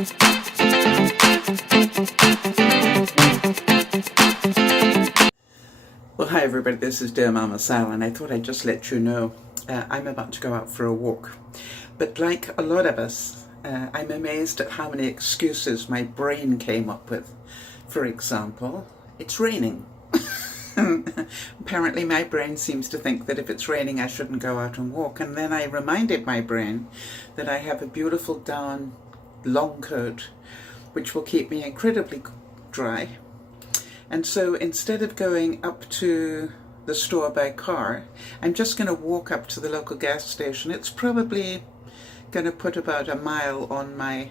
Well, hi everybody, this is DearMamaSal, and I thought I'd just let you know I'm about to go out for a walk. But like a lot of us, I'm amazed at how many excuses my brain came up with. For example, it's raining. Apparently my brain seems to think that if it's raining I shouldn't go out and walk, and then I reminded my brain that I have a beautiful down long coat which will keep me incredibly dry. And so instead of going up to the store by car, I'm just going to walk up to the local gas station. It's probably going to put about a mile on my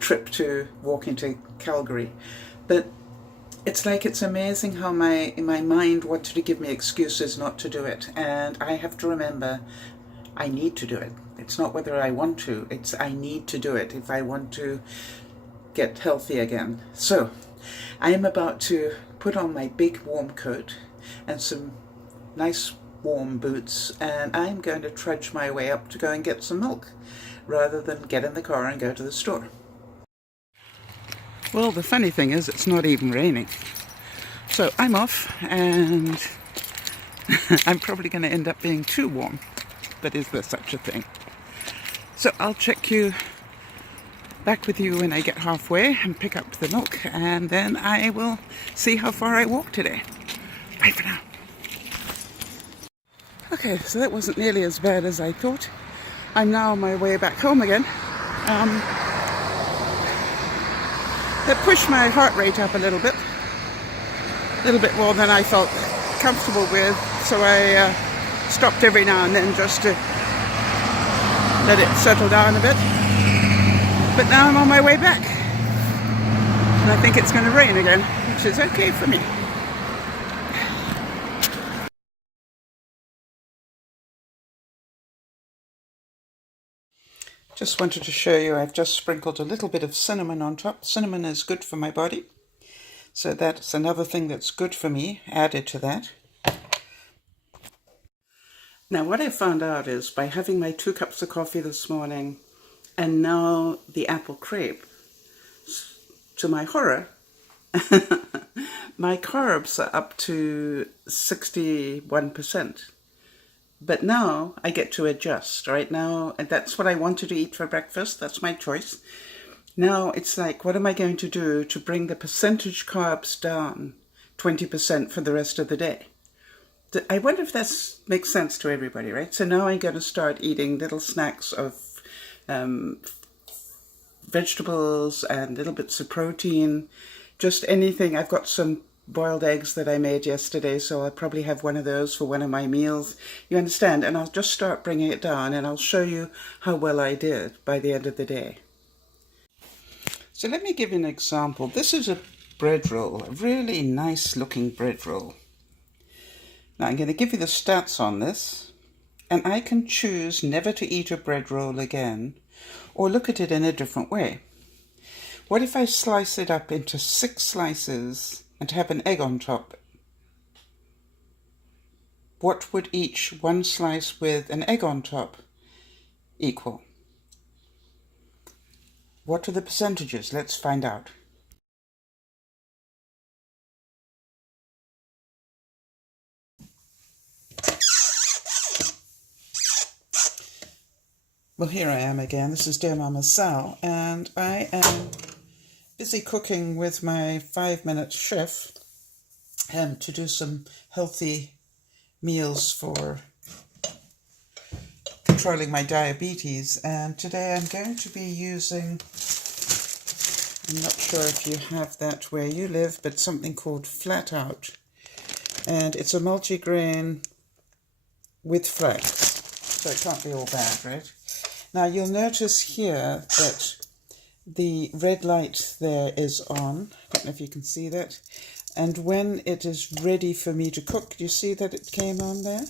trip to walking to Calgary. But it's like, it's amazing how my mind wanted to give me excuses not to do it. And I have to remember, I need to do it. It's not whether I want to, it's I need to do it if I want to get healthy again. So I am about to put on my big warm coat and some nice warm boots, and I'm going to trudge my way up to go and get some milk rather than get in the car and go to the store. Well, the funny thing is it's not even raining. So I'm off, and I'm probably going to end up being too warm, but is there such a thing? So I'll check you back with you when I get halfway and pick up the milk, and then I will see how far I walk today. Bye for now. Okay, so that wasn't nearly as bad as I thought. I'm now on my way back home again. That pushed my heart rate up a little bit more than I felt comfortable with, so I stopped every now and then just to let it settle down a bit. But now I'm on my way back, and I think it's going to rain again, which is okay for me. Just wanted to show you, I've just sprinkled a little bit of cinnamon on top. Cinnamon is good for my body, so that's another thing that's good for me added to that. Now what I found out is, by having my 2 cups of coffee this morning and now the apple crepe, to my horror, my carbs are up to 61%. But now I get to adjust. Right now, and that's what I wanted to eat for breakfast. That's my choice. Now it's like, what am I going to do to bring the percentage carbs down 20% for the rest of the day? I wonder if that makes sense to everybody, right? So now I'm going to start eating little snacks of vegetables and little bits of protein, just anything. I've got some boiled eggs that I made yesterday, so I'll probably have one of those for one of my meals. You understand? And I'll just start bringing it down, and I'll show you how well I did by the end of the day. So let me give you an example. This is a bread roll, a really nice looking bread roll. Now I'm going to give you the stats on this, and I can choose never to eat a bread roll again, or look at it in a different way. What if I slice it up into 6 slices and have an egg on top? What would each one slice with an egg on top equal? What are the percentages? Let's find out. Well, here I am again. This is DearMamaSal, and I am busy cooking with my 5-minute chef to do some healthy meals for controlling my diabetes. And today I'm going to be using, I'm not sure if you have that where you live, but something called Flat Out. And it's a multigrain with flax, so it can't be all bad, right? Now you'll notice here that the red light there is on. I don't know if you can see that. And when it is ready for me to cook, do you see that it came on there?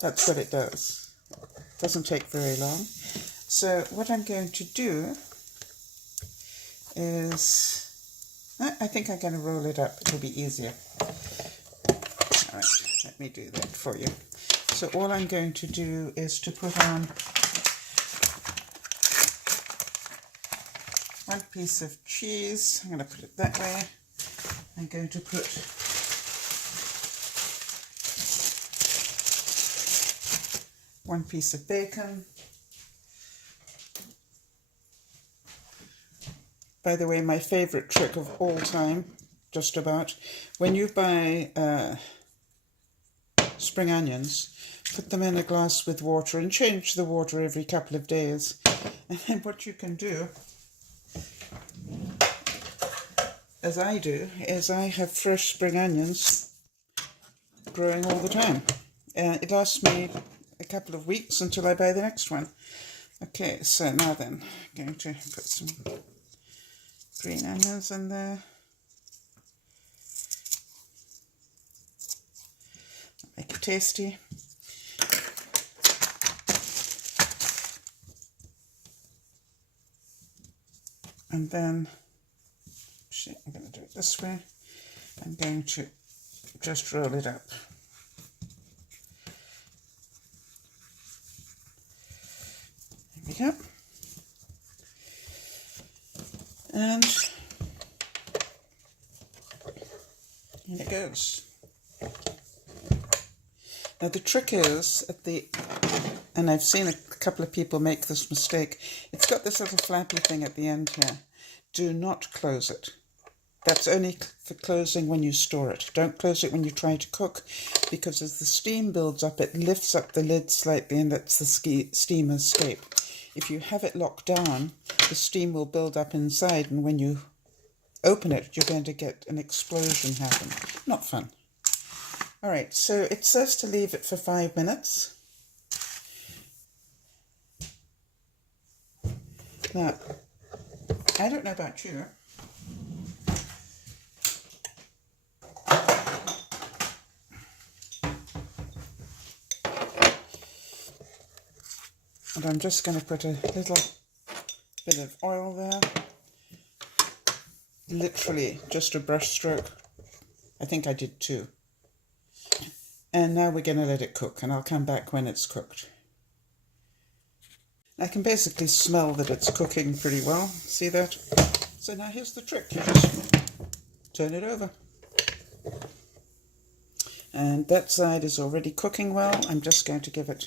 That's what it does. It doesn't take very long. So what I'm going to do is, I think I'm going to roll it up. It'll be easier. All right, let me do that for you. So all I'm going to do is to put on 1 piece of cheese. I'm going to put it that way. I'm going to put 1 piece of bacon. By the way, my favourite trick of all time, just about, when you buy spring onions, put them in a glass with water and change the water every couple of days. And then what you can do, as I do, is I have fresh spring onions growing all the time. It lasts me a couple of weeks until I buy the next one. Okay, so now then, I'm going to put some green onions in there. Make it tasty. And then, actually, I'm going to do it this way. I'm going to just roll it up. There we go. And in it goes. Now the trick is, and I've seen a couple of people make this mistake, it's got this little flappy thing at the end here. Do not close it. That's only for closing when you store it. Don't close it when you try to cook, because as the steam builds up, it lifts up the lid slightly and lets the steam escape. If you have it locked down, the steam will build up inside, and when you open it, you're going to get an explosion happen. Not fun. All right, so it says to leave it for 5 minutes. Now, I don't know about you, and I'm just going to put a little bit of oil there. Literally just a brush stroke. I think I did 2. And now we're going to let it cook, and I'll come back when it's cooked. I can basically smell that it's cooking pretty well. See that? So now here's the trick. You just turn it over. And that side is already cooking well. I'm just going to give it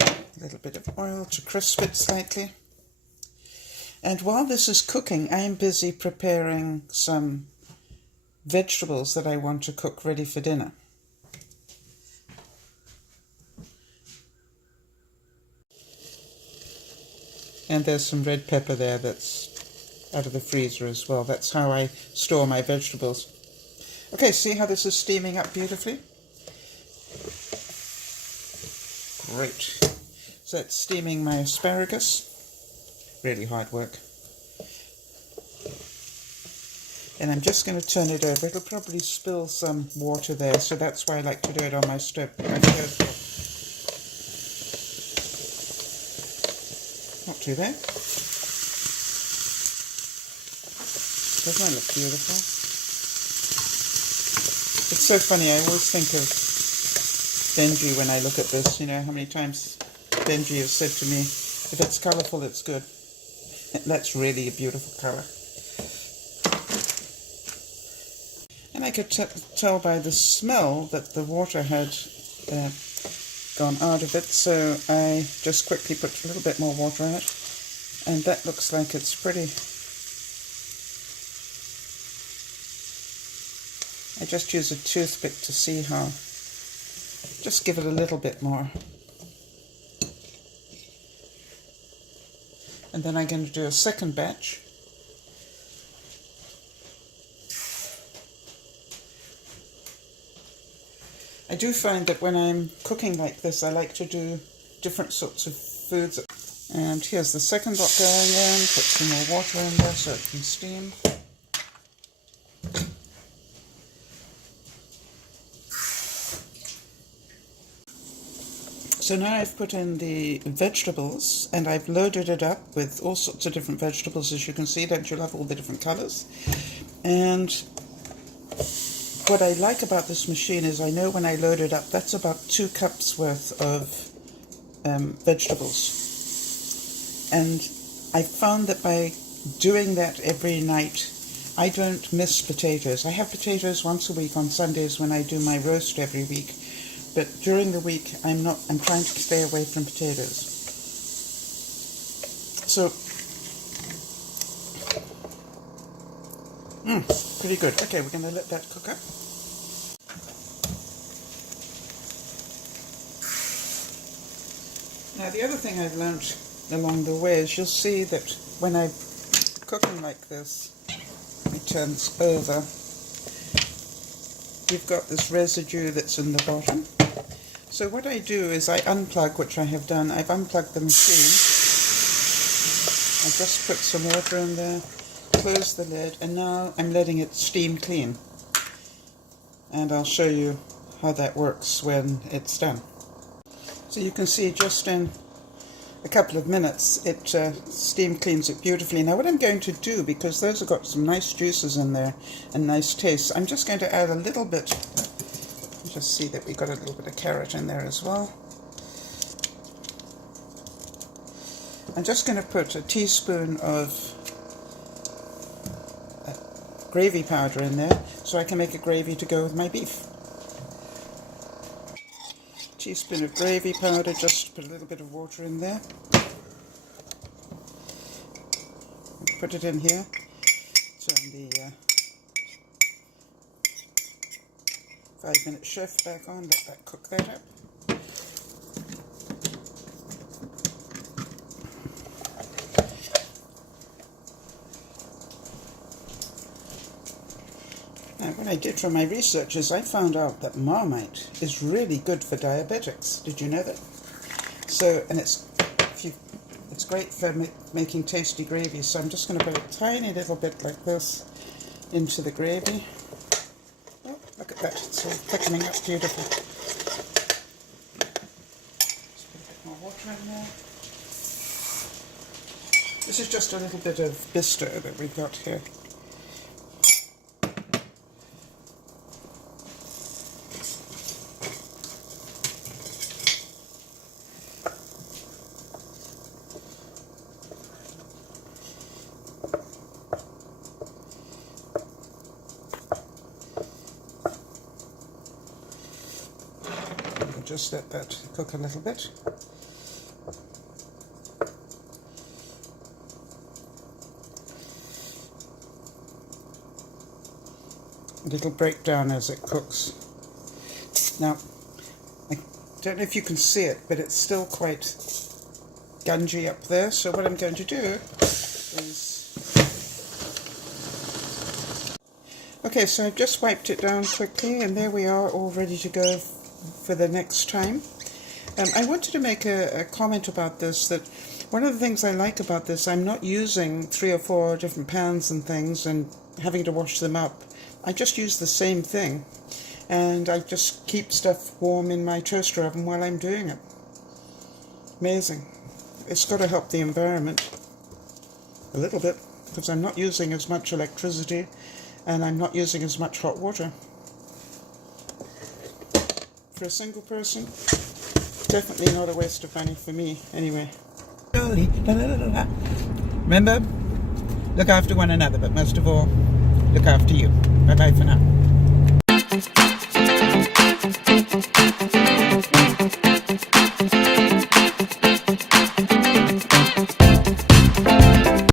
a little bit of oil to crisp it slightly. And while this is cooking, I'm busy preparing some vegetables that I want to cook ready for dinner. And there's some red pepper there that's out of the freezer as well. That's how I store my vegetables. Okay, see how this is steaming up beautifully? Great. So it's steaming my asparagus. Really hard work. And I'm just going to turn it over. It'll probably spill some water there, so that's why I like to do it on my stove. Not too bad. Doesn't that look beautiful? It's so funny, I always think of Benji when I look at this. You know how many times Benji has said to me, if it's colourful, it's good. That's really a beautiful colour. And I could tell by the smell that the water had gone out of it, so I just quickly put a little bit more water in it, and that looks like it's pretty. I just use a toothpick to see how, just give it a little bit more. And then I'm going to do a second batch. I do find that when I'm cooking like this, I like to do different sorts of foods. And here's the second lot going in. Put some more water in there so it can steam. So now I've put in the vegetables, and I've loaded it up with all sorts of different vegetables, as you can see. Don't you love all the different colours? And what I like about this machine is I know when I load it up, that's about 2 cups worth of vegetables. And I found that by doing that every night, I don't miss potatoes. I have potatoes once a week on Sundays when I do my roast every week, but during the week I'm trying to stay away from potatoes. So, pretty good. Okay, we're going to let that cook up. Now the other thing I've learned along the way is you'll see that when I'm cooking like this, it turns over. You've got this residue that's in the bottom. So what I do is I unplug, which I have done. I've unplugged the machine. I just put some water in there, close the lid, and now I'm letting it steam clean. And I'll show you how that works when it's done. So you can see just in a couple of minutes it steam cleans it beautifully. Now what I'm going to do, because those have got some nice juices in there and nice taste, I'm just going to add a little bit. You just see that we've got a little bit of carrot in there as well. I'm just going to put a teaspoon of gravy powder in there so I can make a gravy to go with my beef. Teaspoon of gravy powder, just put a little bit of water in there. Put it in here. Turn the 5-minute chef back on, let that cook that up. Now, what I did from my research is I found out that Marmite is really good for diabetics. Did you know that? So, and it's great for making tasty gravy. So I'm just going to put a tiny little bit like this into the gravy. Oh, look at that! It's all thickening up beautifully. Just put a bit more water in there. This is just a little bit of bisto that we've got here. Just let that cook a little bit. It'll break down as it cooks. Now, I don't know if you can see it, but it's still quite gungy up there. So what I'm going to do is... Okay, so I've just wiped it down quickly, and there we are, all ready to go for the next time. I wanted to make a comment about this, that one of the things I like about this, I'm not using 3 or 4 different pans and things and having to wash them up. I just use the same thing, and I just keep stuff warm in my toaster oven while I'm doing it. Amazing. It's got to help the environment a little bit, because I'm not using as much electricity and I'm not using as much hot water. For a single person, definitely not a waste of money for me, anyway. Remember, look after one another, but most of all, look after you. Bye-bye for now.